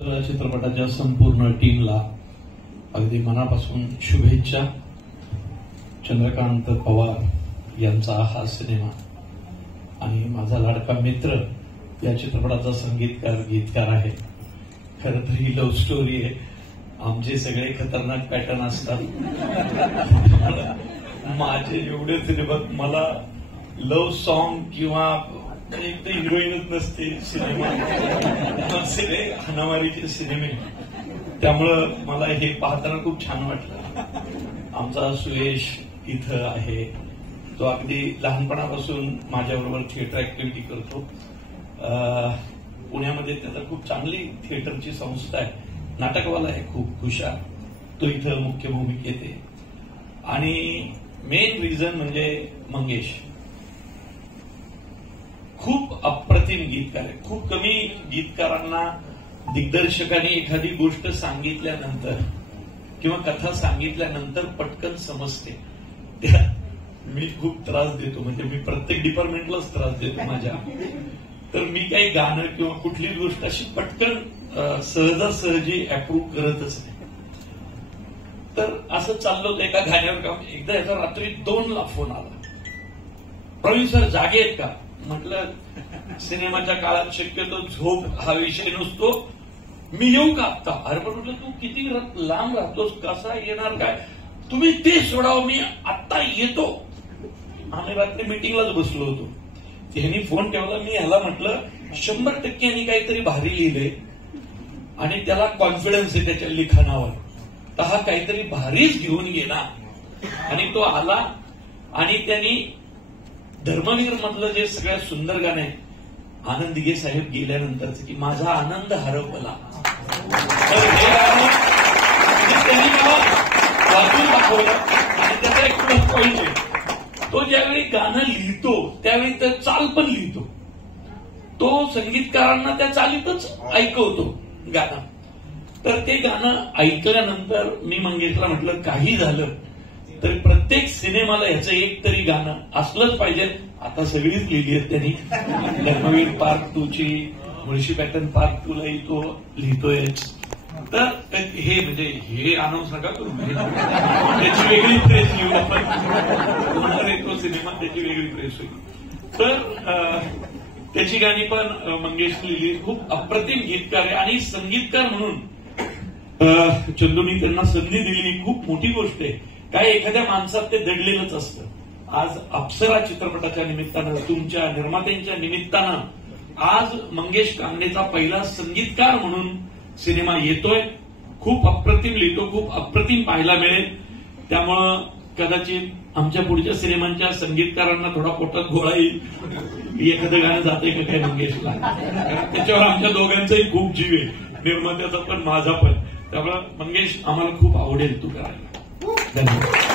चित्रपटाच्या संपूर्ण टीमला अगदी मनापासून शुभेच्छा। चंद्रकांत पवार यांचा हा सिनेमा आणि माझा लाडका मित्र या चित्रपटाचा संगीतकार गीतकार आहे। खरं तर ही लव्ह स्टोरी आहे। आमचे सगळे खतरनाक पॅटर्न असतात। माझे एवढे सिनेमात मला लव्ह सॉन्ग किंवा एक तर हिरोईनच नसते सिनेमा हाणामारीचे सिनेमे, त्यामुळं मला हे पाहताना खूप छान वाटलं। आमचा सुयश इथं आहे, तो अगदी लहानपणापासून माझ्याबरोबर थिएटर ऍक्टिव्हिटी करतो। पुण्यामध्ये त्याला खूप चांगली थिएटरची संस्था आहे, नाटकवाला आहे, खूप हुशार। तो इथं मुख्य भूमिकेत आहे। आणि मेन रिझन म्हणजे मंगेश खूप अप्रतिम गीतकार आहे। खूप कमी गीतकारांना दिग्दर्शकांनी एखादी गोष्ट सांगितल्यानंतर किंवा कथा सांगितल्यानंतर पटकन समजते। मी खूप त्रास देतो, म्हणजे मी प्रत्येक डिपार्टमेंटलाच त्रास देतो माझ्या। तर मी काही गाणं किंवा कुठली गोष्ट अशी पटकन सहजासहजी अप्रूव्ह करतच नाही। तर असं चाललं होतं एका गाण्यावर काम। एकदा याचा रात्री 2ला फोन आला, प्रवीण सर जागे आहेत का? म्हटलं सिनेमाच्या काळात शक्यतो झोप हा विषय नसतो, मी येऊ का आता? अरे पण म्हटलं तू किती लांब राहतोस, कसा येणार काय? तुम्ही ते सोडावं, मी आत्ता येतो। आम्ही रात्री मिटिंगलाच बसलो होतो। त्यांनी फोन ठेवला, मी ह्याला म्हटलं 100% यांनी काहीतरी भारी लिहिलंय आणि त्याला कॉन्फिडन्स आहे त्याच्या लिखाणावर, तर हा काहीतरी भारीच घेऊन गेला। आणि तो आला आणि त्यांनी धर्मवीर मधलं जे सगळ्यात सुंदर गाणं आहे, आनंद दिघे साहेब गेल्यानंतरच की माझा आनंद हरवला, तर हे गाणं त्यांनी मला वाचून दाखवलं। आणि त्याचा एक प्लस पॉइंट आहे, तो ज्यावेळी गाणं लिहितो त्यावेळी तर चाल पण लिहितो, तो संगीतकारांना त्या चालीतच ऐकवतो गाणं। तर ते गाणं ऐकल्यानंतर मी मंगेशला म्हटलं काही झालं तर प्रत्येक सिनेमाला ह्याचं एक तरी गाणं असलंच पाहिजे। आता सगळीच लिहिली आहेत त्यांनी, धर्मवीर पार्ट 2 ची, मुळशी पॅटर्न पार्ट 2 लाही तो लिहितोय। तर हे म्हणजे हे अनाऊन्स नका करू, त्याची वेगळी प्रेस लिहू आपण, होणार आहे तो सिनेमा, त्याची वेगळी प्रेस होईल। तर त्याची गाणी पण मंगेश लिहिली। खूप अप्रतिम गीतकार आहे आणि संगीतकार म्हणून चंदूनी त्यांना संधी दिली, खूप मोठी गोष्ट आहे। काय एखाद्या माणसात ते दडलेलंच असतं। आज अप्सरा चित्रपटाच्या निमित्तानं, तुमच्या निर्मात्यांच्या निमित्तानं आज मंगेश कांगणेचा पहिला संगीतकार म्हणून सिनेमा येतोय। खूप अप्रतिम लिहितो, खूप अप्रतिम पाहायला मिळेल। त्यामुळं कदाचित आमच्या पुढच्या सिनेमांच्या संगीतकारांना थोडा पोटात गोळा येईल, एखादं गाणं जातंय का काय मंगेशला, त्याच्यावर आमच्या दोघांचाही खूप जीव आहे, निर्मात्याचा पण माझा पण। त्यामुळे मंगेश आम्हाला खूप आवडेल तू करायला। धन्यवाद।